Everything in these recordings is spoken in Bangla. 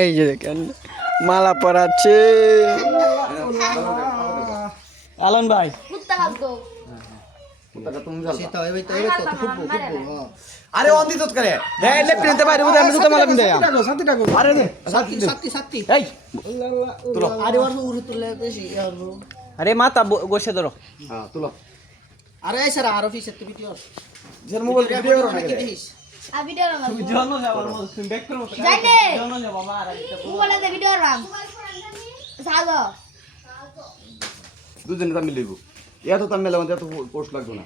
এই যে দেখেন মালা পরাচ্ছে আলন ভাই। আরে অন্দি তো করে এই লেফট নিতে বাইরে আমি জুতা মালা পিন্দাই আরে নে এই তুলো আরে ওর উড়ে তুলে বেশি আরে মাথা গোছে ধরো হ্যাঁ তুলো আরে স্যার আর অফিসে তো ভিডিও যে মোবাইল ভিডিও করো নাকি দেখিস आ वीडियो रंग তুমি জানো যাও তুমি ব্যাক করো जाने জানো যাও বাবা আর तू बोले दे वीडियो रंग सागो দুজনে তামিল লিখবো এত তামিল লাগবে এত পোস্ট লাগবে না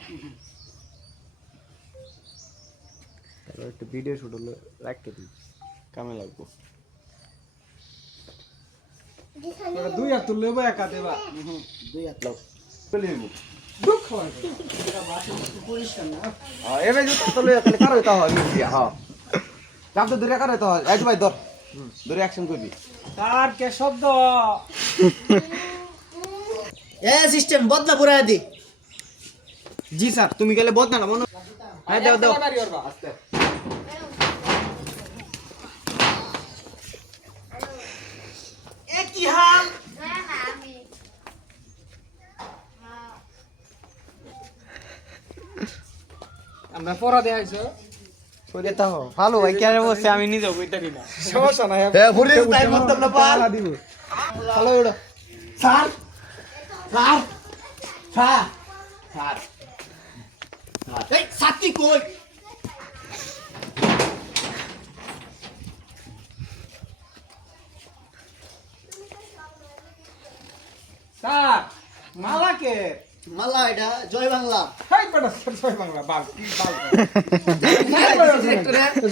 একটা ভিডিও শুট হলো রাখতে দিই কামে লাগবো দুই হাত তুললে বা একা দেবা দুই হাত লাও লিখবো দুঃখ হয় পরিষ্কার না এবে যদি তোলে তাহলে কারো এটা হয় মিশিয়া হ্যাঁ চাপ তো দূরে কারো এটা হয় এই ভাই ধর দূরে অ্যাকশন করবি তার কে শব্দ এ অ্যাসিস্ট্যান্ট বদলা পুরা দি জি স্যার তুমি গেলে বদনা না মনে হ্যাঁ দাও দাও আস্তে এ কি হাল আমরা পড়া দেখাইছো করে তাও ভালো ভাই কেন বসে আমি নিজেও কইতারি না সমস্যা নাই এ ফুরি টাইম মত না পাল দিব ভালো ওড়ো স্যার স্যার স্যার স্যার এই সাথী কই স্যার মালা কে মালা এটা জয় বাংলা হাই বেটা জয় বাংলা বাল বাল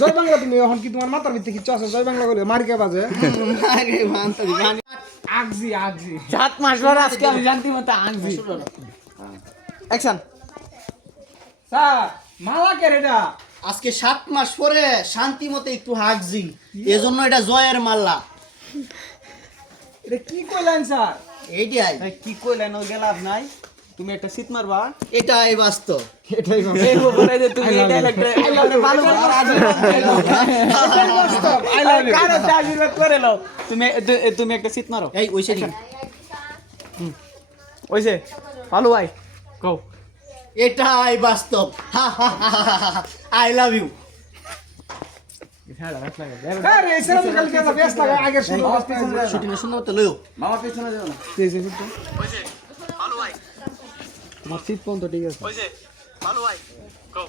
জয় বাংলা তুমি এখন কি তোমার মাথার ভিতরে কিছু আছে জয় বাংলা বলে মার্কে বাজে আরে মানতা দি আগজি আগজি 7 মাস পর আজকে আমি জানতি মত আনছি অ্যাকশন স্যার মালা কে রেডা আজকে 7 মাস পরে শান্তি মতে একটু হাগজি এজন্য এটা জয়ের মাল্লা এটা কি কইলেন স্যার এইটাই কি কইলেন ও গেলাভ নাই তুমি একটা শীত মারবা এটাই বাস্তব এটাই এই বলে যে তুমি এই ডায়লগটা ভালো আই লাভ ইউ কারো আশীর্বাদ করে নাও তুমি তুমি একটা শীত মারো এই ওইসে দিন ওইছে ভালো ভাই কও এটাই বাস্তব আই লাভ ইউ আরে এসরা তো কালকে না ব্যস্ত লাগা আগের শুরু শুটিং এর সুন্দর তো লইও মামা পেছনে যাও না দিয়েছে শুটু ওইছে ভালো ভাই তোমার শীত পর্যন্ত ঠিক আছে ওইছে ভালো ভাই কও